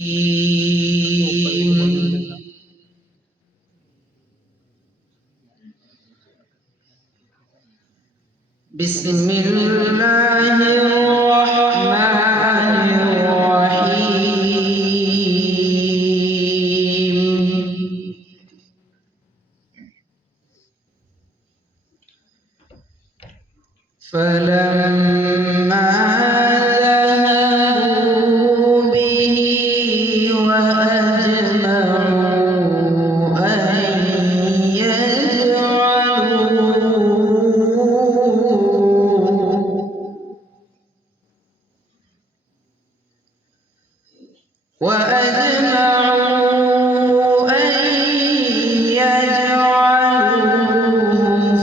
بسم الله الرحمن الرحيم فلما ذهبوا به وأجمعوا أن يجعلوه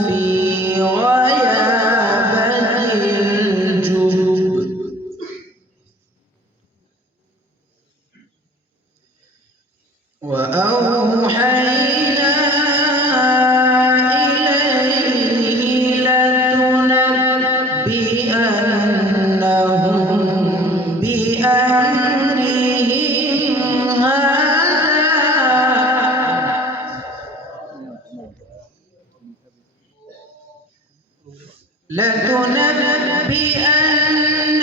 في غيابة الجب وأوحينا إليه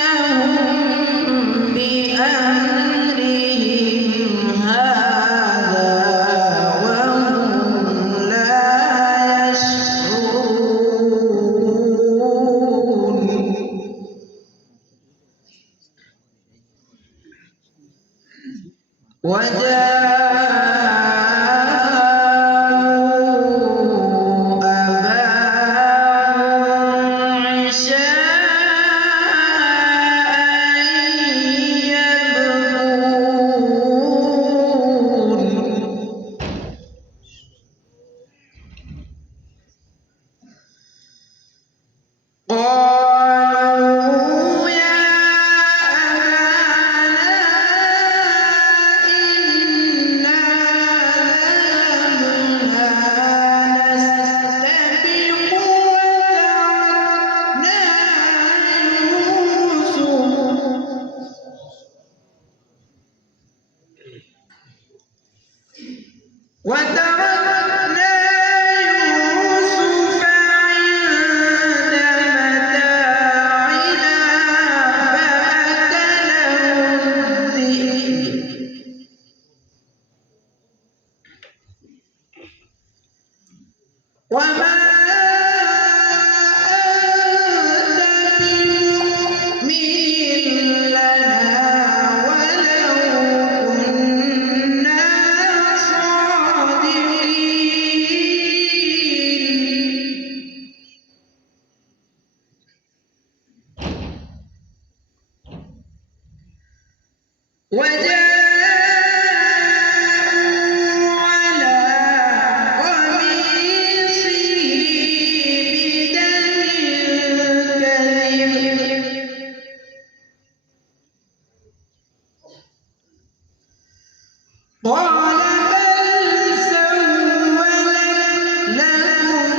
لتنبئنهم بأمرهم هذا وهم لا يشعرون وجاءوا أباهم عشاء يبكون قالوا يا أبانا إنا ذهبنا نستبق وتركنا يوسف عند متاعنا فأكله الذئب وما أنت بمؤمن لنا ولو كنا صادقين وجاءوا على قميصه بدم كذب قال بل سولت لكم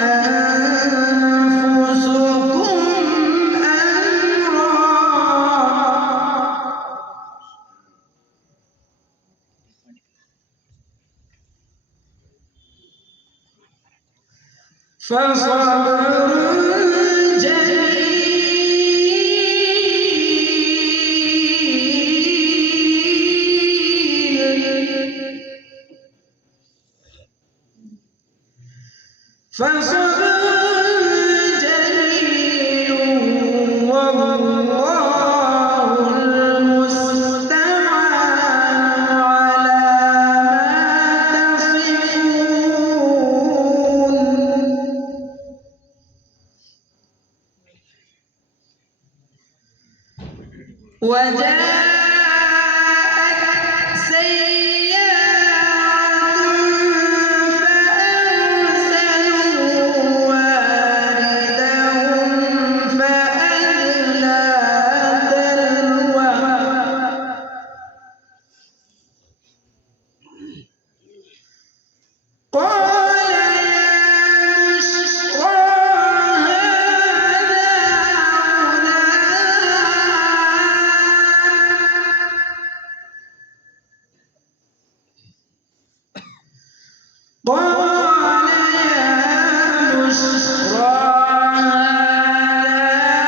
أنفسكم أمرا فصبر جميل والله المستعان على ما تصفون وجاءت سيارة فأرسلوا قال يا بشرى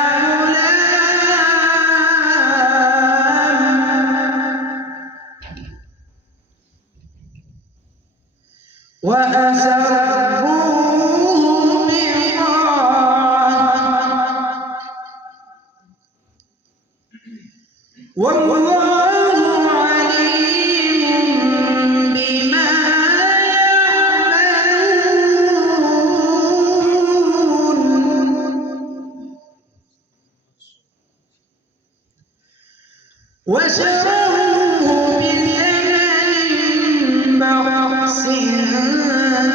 هذا غلام وأسروه بضاعة والله عليم بما يعملون وشروه بثمن بخس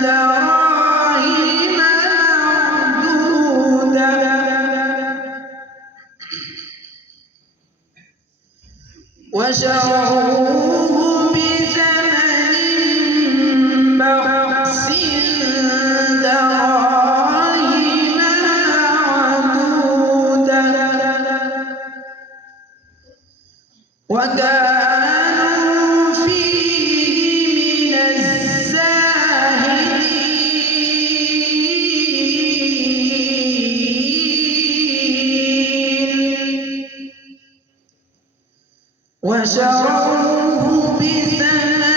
دراهم معدودة وشروه بثمن بخس دراهم معدودة وكانوا فيه من الزاهدين وشروه بثمن